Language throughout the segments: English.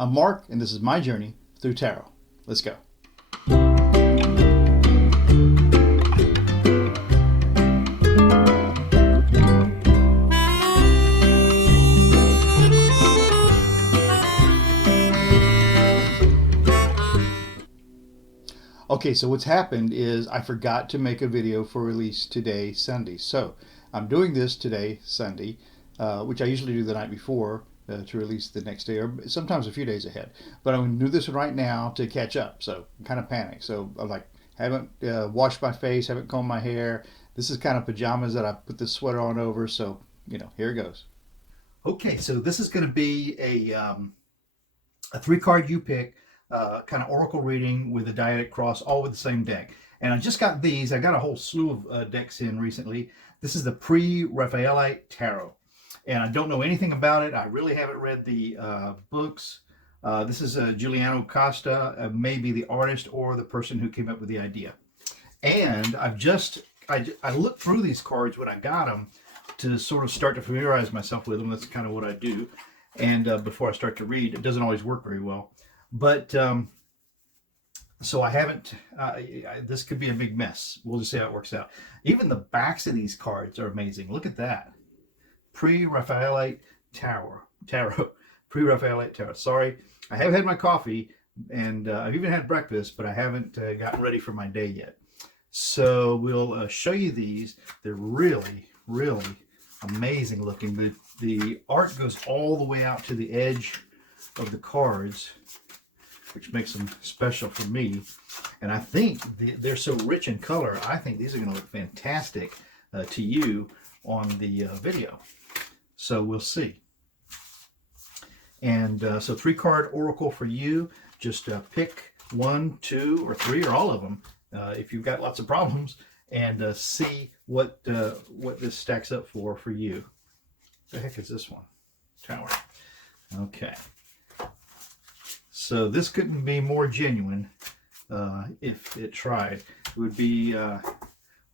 I'm Mark, and this is my journey through tarot. Let's go. Okay, so what's happened is I forgot to make a video for release today, Sunday. So I'm doing this today, Sunday, which I usually do the night before to release the next day or sometimes a few days ahead. But I'm going to do this one right now to catch up. So I'm kind of panicked. So I'm like, haven't washed my face, haven't combed my hair. This is kind of pajamas that I put this sweater on over. So, here it goes. Okay, so this is going to be a three card you pick, kind of oracle reading with a dyadic cross, all with the same deck. And I just got these. I got a whole slew of decks in recently. This is the Pre-Raphaelite Tarot. And I don't know anything about it. I really haven't read the books. This is Giuliano Costa, maybe the artist or the person who came up with the idea. And I looked through these cards when I got them to sort of start to familiarize myself with them. That's kind of what I do. And before I start to read, it doesn't always work very well. But so I haven't, this could be a big mess. We'll just see how it works out. Even the backs of these cards are amazing. Look at that. Pre-Raphaelite Tarot. Pre-Raphaelite Tarot. Sorry, I have had my coffee and I've even had breakfast, but I haven't gotten ready for my day yet. So we'll show you these. They're really, really amazing looking. The art goes all the way out to the edge of the cards, which makes them special for me. And I think they're so rich in color, I think these are going to look fantastic to you on the video. So we'll see. And so 3-card oracle for you. Just pick 1, 2, or 3, or all of them if you've got lots of problems, and see what this stacks up for you. The heck is this one? Tower. Okay. So this couldn't be more genuine if it tried. It would be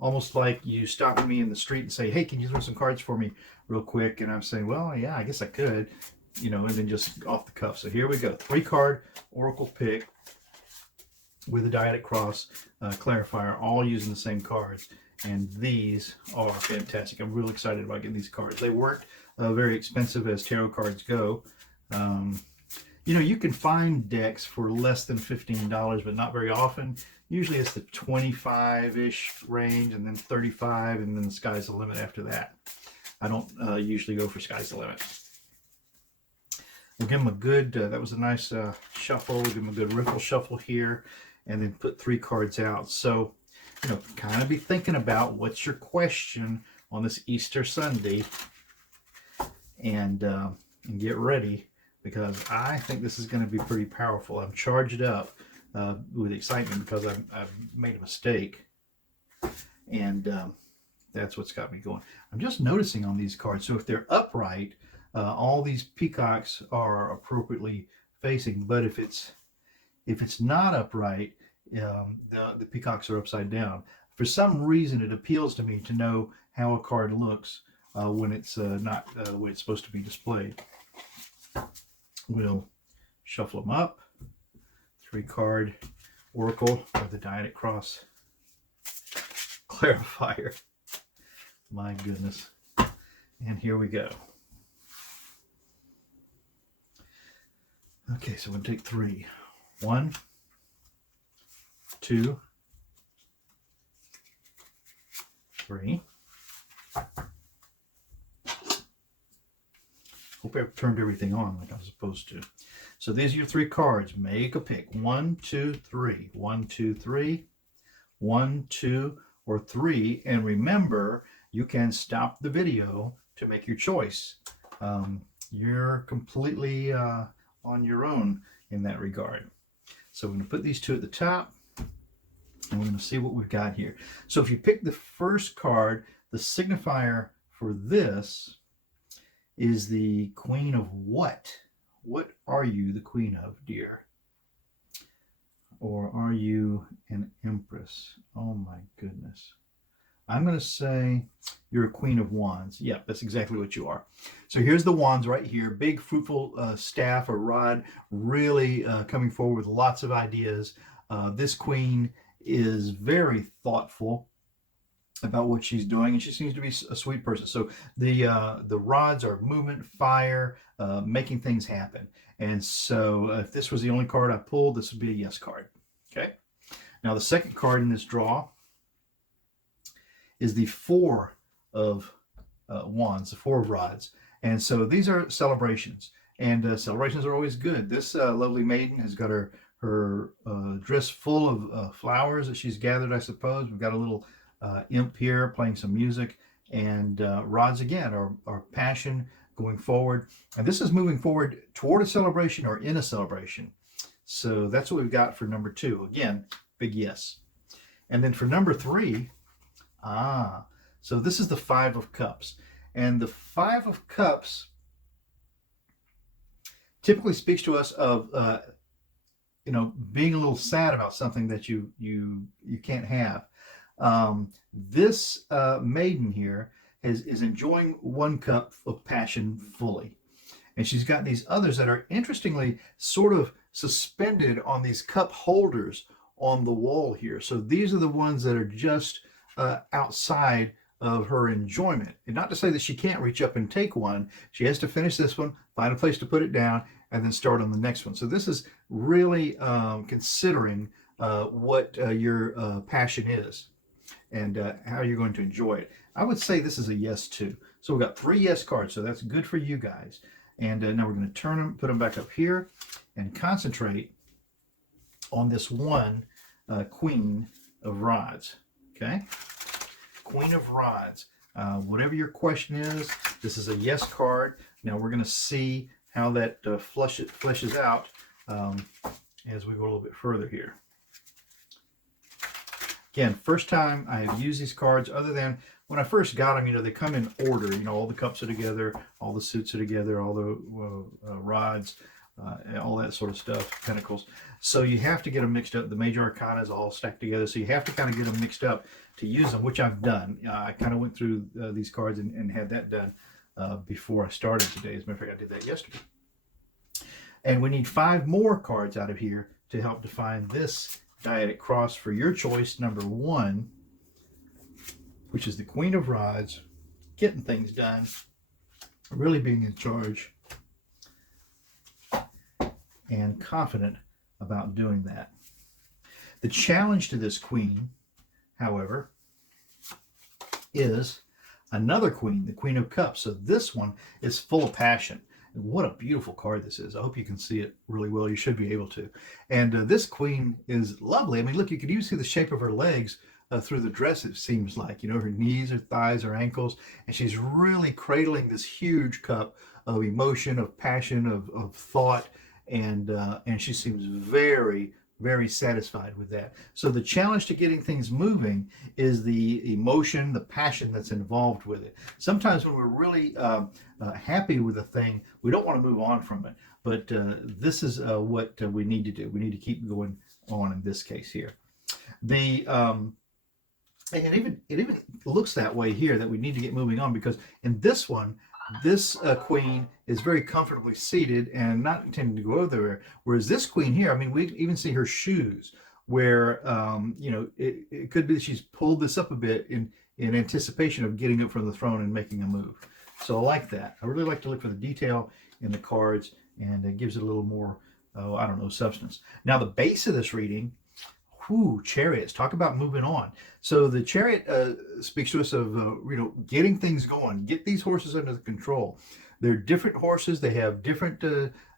almost like you stop me in the street and say, hey, can you throw some cards for me real quick? And I'm saying, well, yeah, I guess I could, and then just off the cuff. So here we go. 3-card oracle pick with a dyadic cross clarifier, all using the same cards. And these are fantastic. I'm really excited about getting these cards. They weren't very expensive as tarot cards go. You can find decks for less than $15, but not very often. Usually it's the 25-ish range, and then 35, and then the sky's the limit after that. I don't usually go for sky's the limit. We'll give them a good, that was a nice shuffle. We'll give them a good riffle shuffle here, and then put 3 cards out. So, kind of be thinking about what's your question on this Easter Sunday, and get ready, because I think this is going to be pretty powerful. I'm charged up with excitement because I've made a mistake, and that's what's got me going. I'm just noticing on these cards, so if they're upright, all these peacocks are appropriately facing, but if it's not upright, the peacocks are upside down. For some reason, it appeals to me to know how a card looks when it's not the way it's supposed to be displayed. We'll shuffle them up. 3-card oracle with the dyadic cross clarifier. My goodness. And here we go. Okay, so we'll take 3. 1, 2, 3. Hope I turned everything on like I was supposed to. So these are your 3 cards. Make a pick. 1, 2, 3. 1, 2, 3. 1, 2, or 3. And remember, you can stop the video to make your choice. You're completely on your own in that regard. So we're going to put these 2 at the top, and we're going to see what we've got here. So if you pick the first card, the signifier for this is the Queen of what? What are you the queen of, dear? Or are you an empress? Oh my goodness. I'm going to say you're a Queen of Wands. Yep, that's exactly what you are. So here's the wands right here. Big, fruitful staff or rod, really coming forward with lots of ideas. This queen is very thoughtful about what she's doing, and she seems to be a sweet person. So the rods are movement, fire, making things happen. And so if this was the only card I pulled, this would be a yes card. Okay. Now the second card in this draw is the Four of Wands, the Four of Rods. And so these are celebrations, and celebrations are always good. This lovely maiden has got her dress full of flowers that she's gathered, I suppose. We've got a little imp here playing some music, and rods again are passion going forward. And this is moving forward toward a celebration or in a celebration. So that's what we've got for number 2. Again, big yes. And then for number 3, so this is the Five of Cups. And the Five of Cups typically speaks to us of being a little sad about something that you can't have. This maiden here is enjoying one cup of passion fully, and she's got these others that are interestingly sort of suspended on these cup holders on the wall here. So these are the ones that are just outside of her enjoyment. And not to say that she can't reach up and take one. She has to finish this one, find a place to put it down, and then start on the next one. So this is really considering what your passion is and how you're going to enjoy it. I would say this is a yes too. So we've got 3 yes cards, so that's good for you guys. And now we're going to turn them, put them back up here, and concentrate on this one Queen of Rods. Okay? Queen of Rods. Whatever your question is, this is a yes card. Now we're going to see how that fleshes out as we go a little bit further here. Again, first time I have used these cards, other than when I first got them, they come in order. All the cups are together, all the suits are together, all the rods, all that sort of stuff, pentacles. So you have to get them mixed up. The major arcana is all stacked together, so you have to kind of get them mixed up to use them, which I've done. I kind of went through these cards and had that done before I started today. As a matter of fact, I did that yesterday. And we need 5 more cards out of here to help define this Dyadic cross for your choice, number 1, which is the Queen of Rods, getting things done, really being in charge, and confident about doing that. The challenge to this queen, however, is another queen, the Queen of Cups. So this one is full of passion. And what a beautiful card this is. I hope you can see it really well. You should be able to. And this queen is lovely. I mean, look, you can even see the shape of her legs through the dress, it seems like. Her knees, her thighs, her ankles. And she's really cradling this huge cup of emotion, of passion, of thought. And she seems very, very satisfied with that. So the challenge to getting things moving is the emotion, the passion that's involved with it. Sometimes when we're really happy with a thing, we don't want to move on from it. But this is what we need to do. We need to keep going on in this case here. And it even looks that way here, that we need to get moving on, because in this one, this queen is very comfortably seated and not intending to go over there. Whereas this queen here, I mean, we even see her shoes, where it could be that she's pulled this up a bit in anticipation of getting up from the throne and making a move. So I like that. I really like to look for the detail in the cards, and it gives it a little more, substance. Now the base of this reading, Chariots. Talk about moving on. So the Chariot speaks to us of getting things going. Get these horses under control. They're different horses. They have different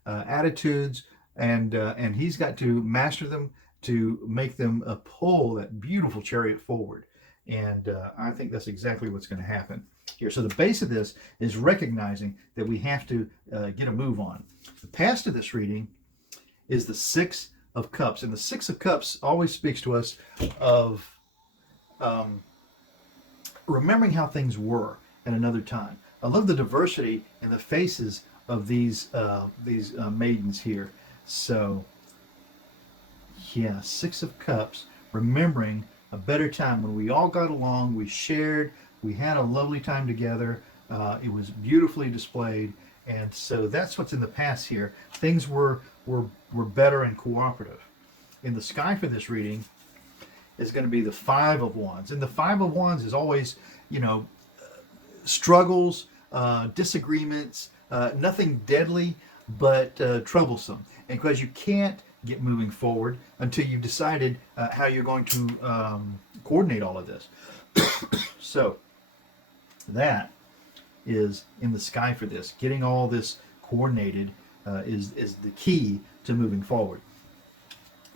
attitudes, and he's got to master them to make them pull that beautiful chariot forward. And I think that's exactly what's going to happen here. So the base of this is recognizing that we have to get a move on. The past of this reading is the Six of Cups, and the Six of Cups always speaks to us of remembering how things were at another time. I love the diversity in the faces of these maidens here. So yeah, Six of Cups, remembering a better time when we all got along, we shared, we had a lovely time together. It was beautifully displayed, and so that's what's in the past here. Things were better and cooperative. In the sky for this reading is going to be the Five of Wands, and the Five of Wands is always, you know, struggles, disagreements, nothing deadly, but troublesome. And because you can't get moving forward until you've decided how you're going to coordinate all of this. So that is in the sky for this. Getting all this coordinated is the key to moving forward.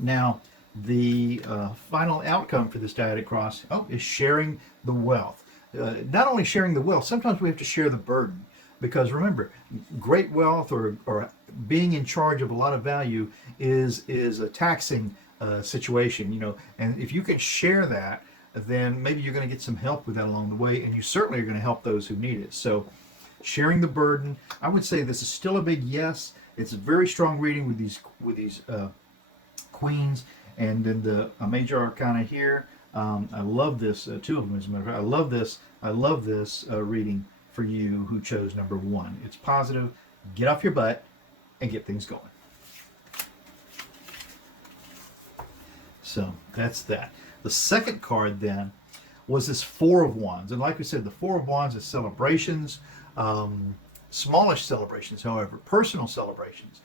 Now, the final outcome for this dyadic cross is sharing the wealth. Not only sharing the wealth, sometimes we have to share the burden. Because remember, great wealth or being in charge of a lot of value is a taxing situation, you know. And if you can share that, then maybe you're going to get some help with that along the way, and you certainly are going to help those who need it. So, sharing the burden, I would say this is still a big yes. It's a very strong reading with these queens, and then the major arcana here. I love this. Two of them, as a matter of fact. I love this reading for you who chose number 1. It's positive. Get off your butt and get things going. So that's that. The second card then was this Four of Wands. And like we said, the Four of Wands is celebrations, smallish celebrations, however, personal celebrations.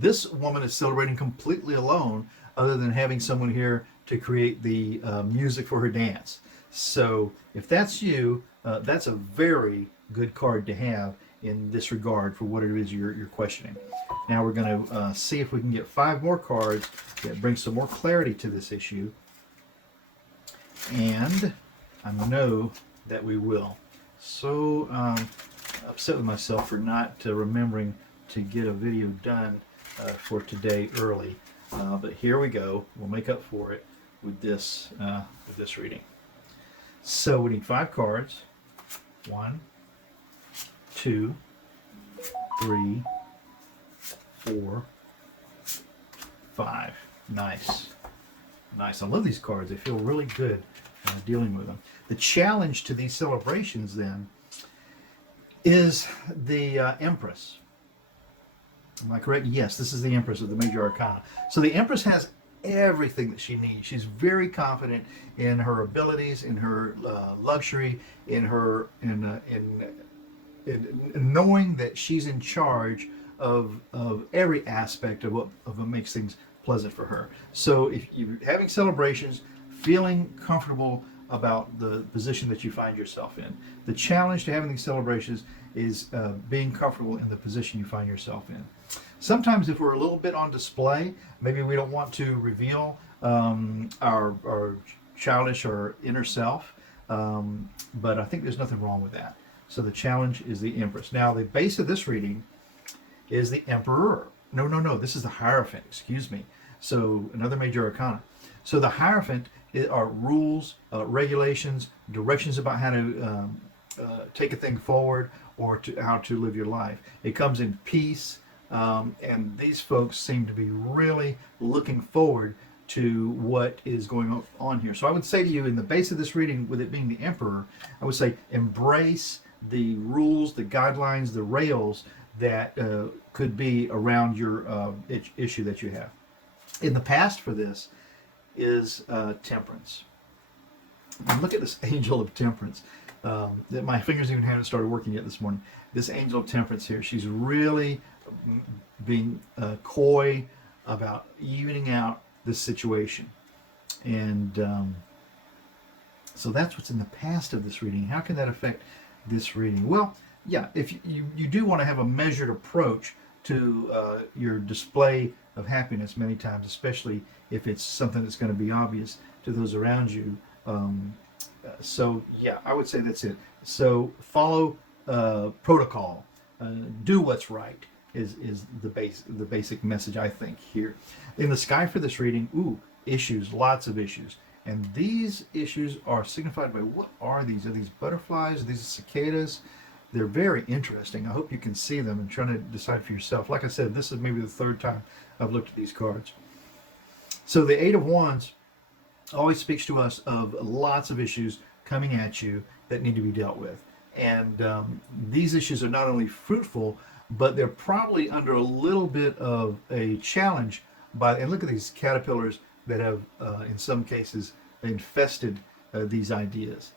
This woman is celebrating completely alone, other than having someone here to create the music for her dance. So if that's you, that's a very good card to have in this regard for what it is you're questioning. Now we're going to see if we can get 5 more cards that bring some more clarity to this issue. And I know that we will. So upset with myself for not remembering to get a video done for today early. But here we go. We'll make up for it with this reading. So we need 5 cards. 1, 2, 3, 4, 5. Nice. Nice. I love these cards. They feel really good dealing with them. The challenge to these celebrations then is the Empress. Am I correct? Yes, this is the Empress of the Major Arcana. So the Empress has everything that she needs. She's very confident in her abilities, in her luxury, in her in knowing that she's in charge of every aspect of what makes things pleasant for her. So if you're having celebrations, feeling comfortable about the position that you find yourself in. The challenge to having these celebrations is being comfortable in the position you find yourself in. Sometimes if we're a little bit on display, maybe we don't want to reveal our childish or inner self, but I think there's nothing wrong with that. So the challenge is the Empress. Now the base of this reading is the Emperor. No, this is the Hierophant, excuse me. So another major arcana. So the Hierophant are rules, regulations, directions about how to take a thing forward or how to live your life. It comes in peace, and these folks seem to be really looking forward to what is going on here. So I would say to you, in the base of this reading, with it being the Emperor, I would say embrace the rules, the guidelines, the rails that could be around your issue that you have. In the past for this is Temperance. And look at this Angel of Temperance. That my fingers even haven't started working yet this morning. This Angel of Temperance here, she's really being coy about evening out this situation. And so that's what's in the past of this reading. How can that affect this reading? Well, yeah, if you do want to have a measured approach to your display of happiness many times, especially if it's something that's going to be obvious to those around you. So yeah, I would say that's it. So follow protocol, do what's right is the basic message, I think, here. In the sky for this reading, issues, lots of issues. And these issues are signified by, what are these? Are these butterflies? Are these cicadas? They're very interesting. I hope you can see them and try to decide for yourself. Like I said, this is maybe the 3rd time I've looked at these cards. So the Eight of Wands always speaks to us of lots of issues coming at you that need to be dealt with. And these issues are not only fruitful, but they're probably under a little bit of a challenge by, and look at these caterpillars that have, in some cases, infested these ideas.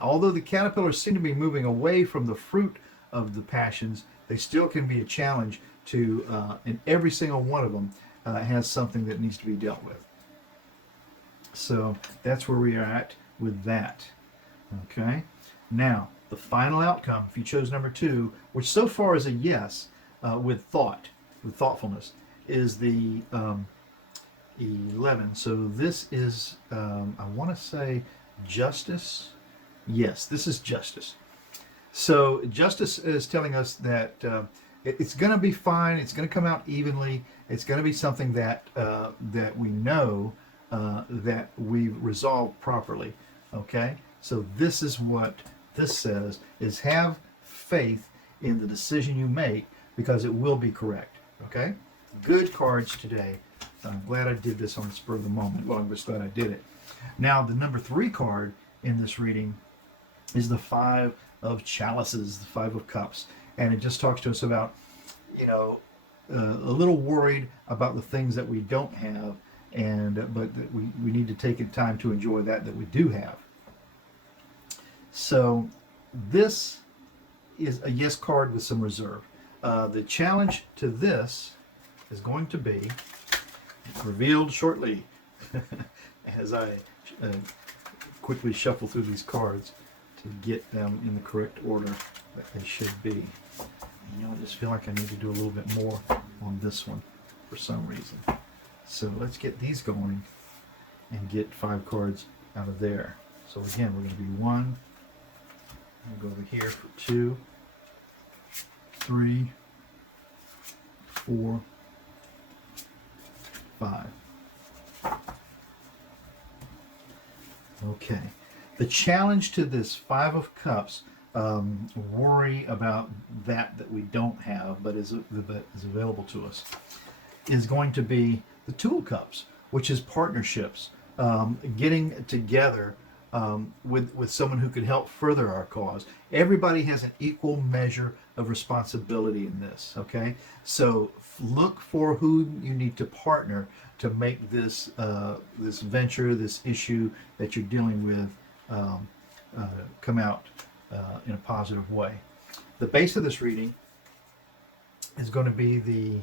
Although the caterpillars seem to be moving away from the fruit of the passions, they still can be a challenge to, and every single one of them has something that needs to be dealt with. So that's where we are at with that. Okay. Now, the final outcome, if you chose number 2, which so far is a yes, with thoughtfulness, is the 11. So this is, I want to say, justice. Yes, this is justice. So justice is telling us that it's going to be fine. It's going to come out evenly. It's going to be something that that we know that we've resolved properly. Okay. So this is what this says: is have faith in the decision you make because it will be correct. Okay. Good cards today. I'm glad I did this on the spur of the moment. Well, I'm just glad I did it. Now, the number 3 card in this reading is the 5 of chalices, the 5 of cups. And it just talks to us about, you know, a little worried about the things that we don't have, and but that we need to take time to enjoy that we do have. So this is a yes card with some reserve. The challenge to this is going to be revealed shortly as I quickly shuffle through these cards to get them in the correct order that they should be. You know, I just feel like I need to do a little bit more on this one for some reason. So let's get these going and get 5 cards out of there. So again, we're going to be 1. We'll go over here for 2, 3, 4, 5. Okay. The challenge to this 5 of cups, worry about that we don't have but is available to us, is going to be the 2 of cups, which is partnerships, getting together with someone who could help further our cause. Everybody has an equal measure of responsibility in this. Okay, so look for who you need to partner to make this this venture, this issue that you're dealing with, come out in a positive way. The base of this reading is going to be the.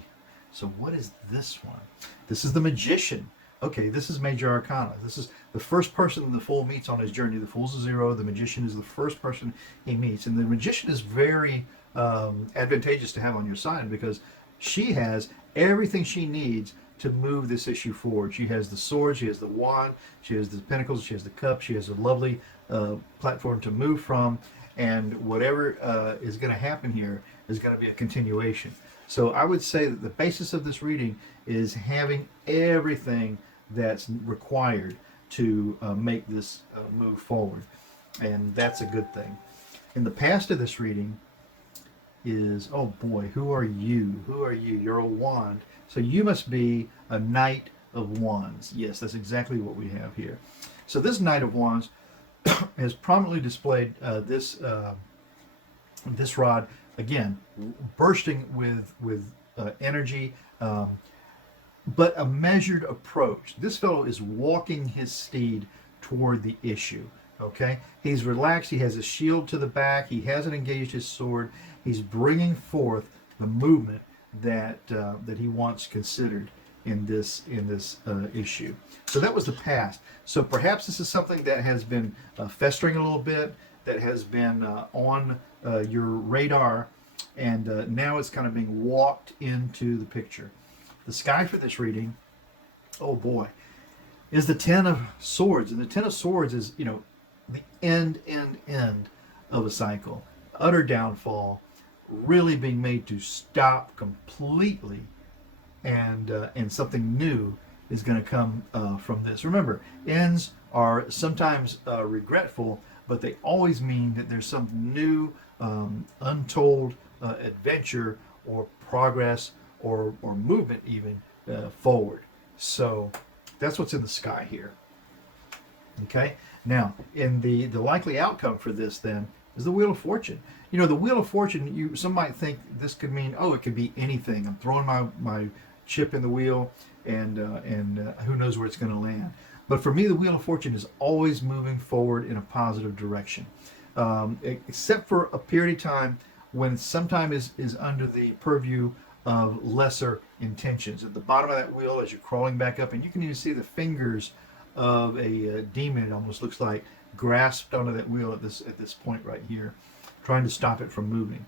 So what is this one? This is the Magician. Okay, this is Major Arcana. This is the first person the Fool meets on his journey. The Fool's a 0. The Magician is the first person he meets. And the Magician is very advantageous to have on your side because she has everything she needs to move this issue forward. She has the sword, she has the wand, she has the pentacles, she has the cup, she has a lovely platform to move from. And whatever is going to happen here is going to be a continuation. So I would say that the basis of this reading is having everything that's required to make this move forward. And that's a good thing. In the past of this reading is, oh boy, who are you? Who are you? You're a wand. So you must be a Knight of Wands. Yes, that's exactly what we have here. So this Knight of Wands has prominently displayed this rod, again, bursting with energy, but a measured approach. This fellow is walking his steed toward the issue. Okay, he's relaxed. He has a shield to the back. He hasn't engaged his sword. He's bringing forth the movement that that he wants considered in this issue. So that was the past. So perhaps this is something that has been festering a little bit, that has been on your radar, and now it's kind of being walked into the picture. The sky for this reading, oh boy, is the 10 of Swords. And the 10 of Swords is, you know, the end of a cycle. Utter downfall, really being made to stop completely, and something new is going to come from this. Remember, ends are sometimes regretful, but they always mean that there's some new, untold adventure or progress or movement even forward. So that's what's in the sky here. Okay. Now, in the likely outcome for this then is the Wheel of Fortune. You know, the Wheel of Fortune. Some might think this could mean, oh, it could be anything. I'm throwing my chip in the wheel, and who knows where it's going to land. But for me, the Wheel of Fortune is always moving forward in a positive direction, except for a period of time when sometimes is under the purview of lesser intentions. At the bottom of that wheel, as you're crawling back up, and you can even see the fingers of a demon, it almost looks like, grasped onto that wheel at this point right here, trying to stop it from moving.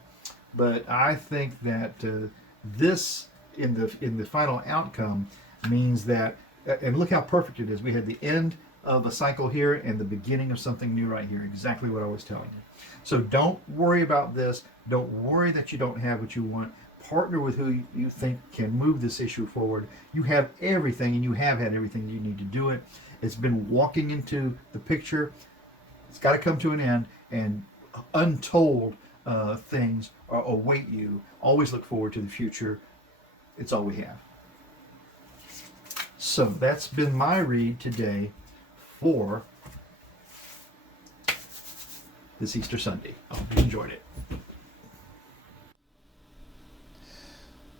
But I think that this in the final outcome means that, and look how perfect it is. We had the end of a cycle here and the beginning of something new right here. Exactly what I was telling you. So don't worry about this. Don't worry that you don't have what you want. Partner with who you think can move this issue forward. You have everything, and you have had everything you need to do it. It's been walking into the picture. It's got to come to an end, and untold things await you. Always look forward to the future. It's all we have. So that's been my read today for this Easter Sunday. I hope you enjoyed it.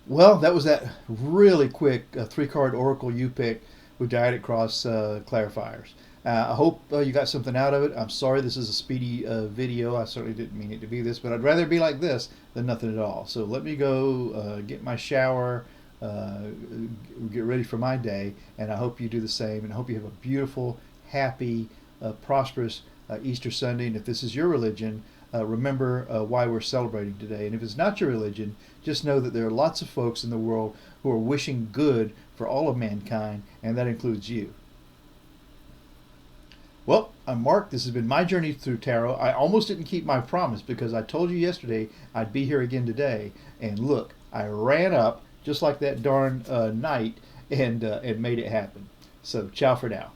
Well, that was that really quick 3-card Oracle you pick with Dyadic Cross clarifiers. I hope you got something out of it. I'm sorry this is a speedy video. I certainly didn't mean it to be this, but I'd rather it be like this than nothing at all. So let me go get my shower, get ready for my day, and I hope you do the same. And I hope you have a beautiful, happy, prosperous Easter Sunday. And if this is your religion, remember why we're celebrating today. And if it's not your religion, just know that there are lots of folks in the world who are wishing good for all of mankind, and that includes you. Well, I'm Mark. This has been my journey through tarot. I almost didn't keep my promise because I told you yesterday I'd be here again today. And look, I ran up just like that darn knight and made it happen. So ciao for now.